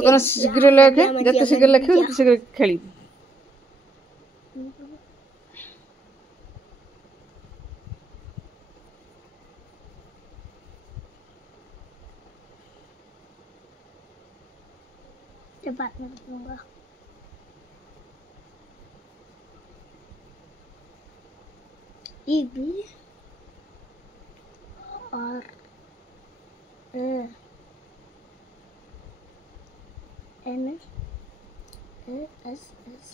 तो शीघ्र लेखे जिते शीघ्र लिखे जिते शीघ्र खेल बाद में बताऊंगा। E B R A N A S S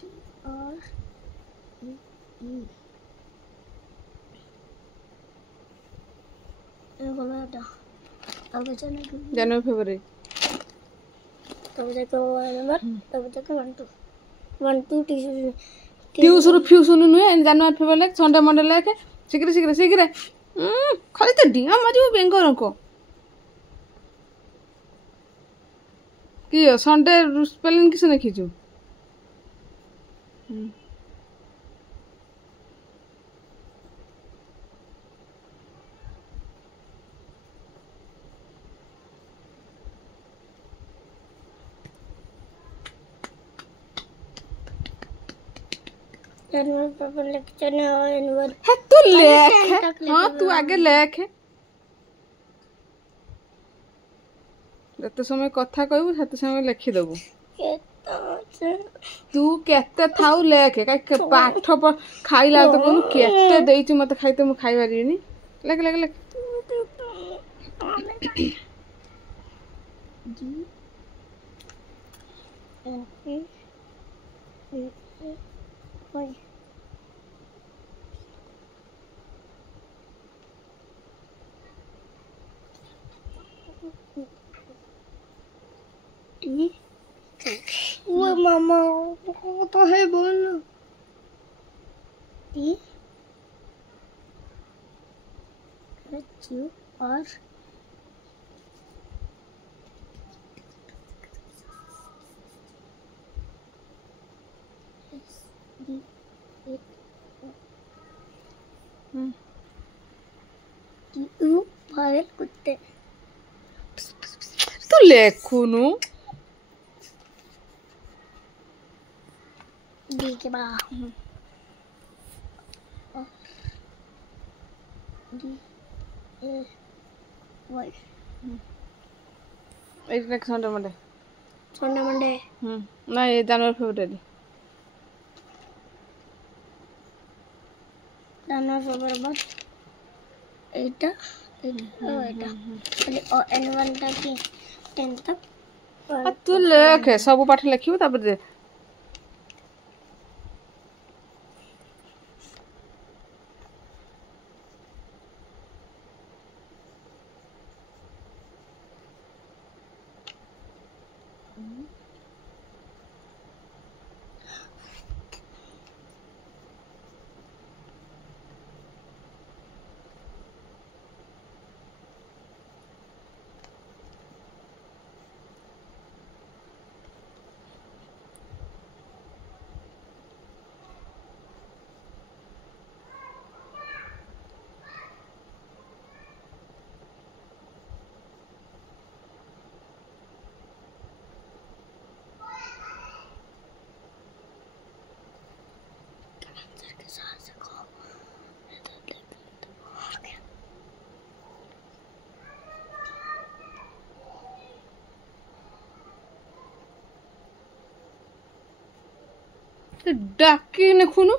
T R E E January February tuition fusion नुहे जनवरी फेब्रुआरी लेख संडे मंडे लेखे शीघ्र शीघ्र शीघ्र खाली तो डिया मारिबो बेंगर को कियो संडे स्पेलिंग किसे लिखिछु जनवरी फरवरी लेख जनवरी है तू लेख हां तू आगे लेख जते समय कथा कहबू सेते समय लिखि देबू तू केते थाउ लेख काई पाठ खाइला तो कोन केते देइछु मते खाइते मु खाइ बारिनी लेख लेख लेख जी एन ए ओए वो मामा तो है बोल T H U R S D A T U file कुत्ते तू लेखुनु डी के बाद डी ए वाई एक नेक्स्ट संडे मंडे ना ये जनवरी फरवरी बाद एटा N1 तक 10 तक तू लेख सब पाठ लिखिबो तापर दे डाकी ने खुनु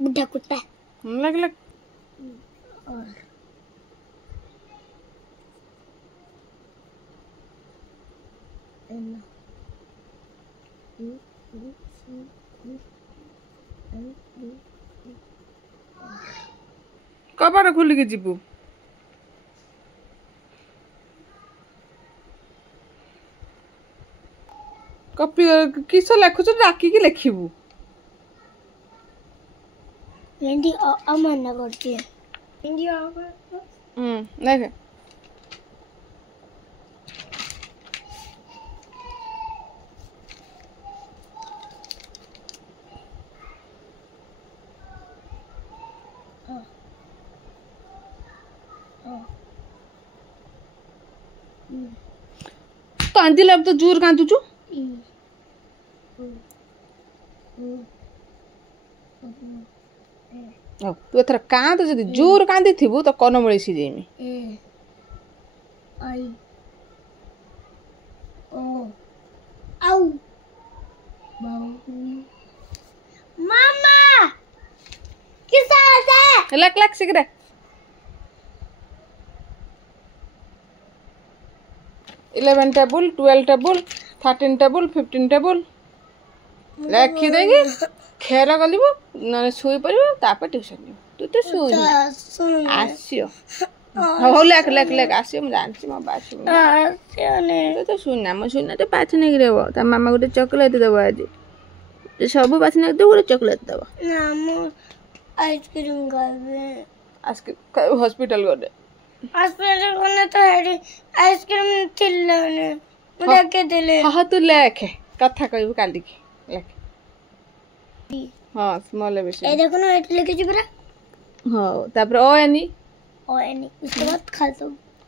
बुढ़ा कुत्ता लग लग और N U U C U N D कबाड़ खोल के जीबू कॉपी किस लिखुच डाकी की लिखिबू हिंदी अमना करती है हिंदी देख कांदिले अब तो जोर कांदुचु तू एथर कांद जदि जोर कांदी थिबु तो कन मळी सी जेमी आई ओ आउ मामा किसा है लक लक सिगरे 11 टेबल 12 टेबल 13 टेबल 15 टेबल लेखि देगी खेर गलिबो न सोई परिबो तापर ट्यूशन तू तो सोई आसियो हो लेख लेख लेख आसियो म जानछि म बासु आसियो ने तो सुनना म सुनना तो पाछ नै गिरेबो त मामा गुटे चॉकलेट देबो आज जे सब पाछ नै दे गुटे चॉकलेट देबो ना म आइसक्रीम खाबे आइसक्रीम हॉस्पिटल गडे हॉस्पिटल कोने तो हेडी आइसक्रीम थिल्लाने मुझे के दिले हां तू लेख कथा कहबो काली की लेख हां स्मॉल बेसी ए देखो ना एट लेके जिबरा हां तापर ओ एनी उसके बाद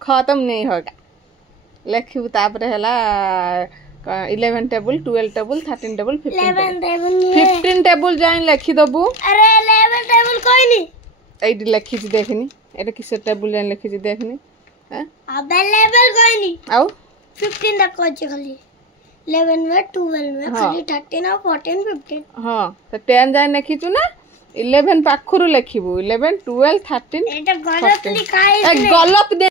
खत्म नहीं होगा लेखिबू तापर हला 11 टेबल 12 टेबल 13 टेबल 15 टेबल जाइन लिखि दबु अरे 11 टेबल कोई नहीं एडी लिखि छी देखनी एटा किस टेबल जाइन लिखि छी देखनी हैं अबे लेवल कोई नहीं आउ 15 तक कोच खाली 11 में 12 में खाली 13 और 14 15 हां तो 10 जाइन लिखि छु ना 11 पाखरु लिखिबू 11 12 13 एटा गलत लिखा है ए गलत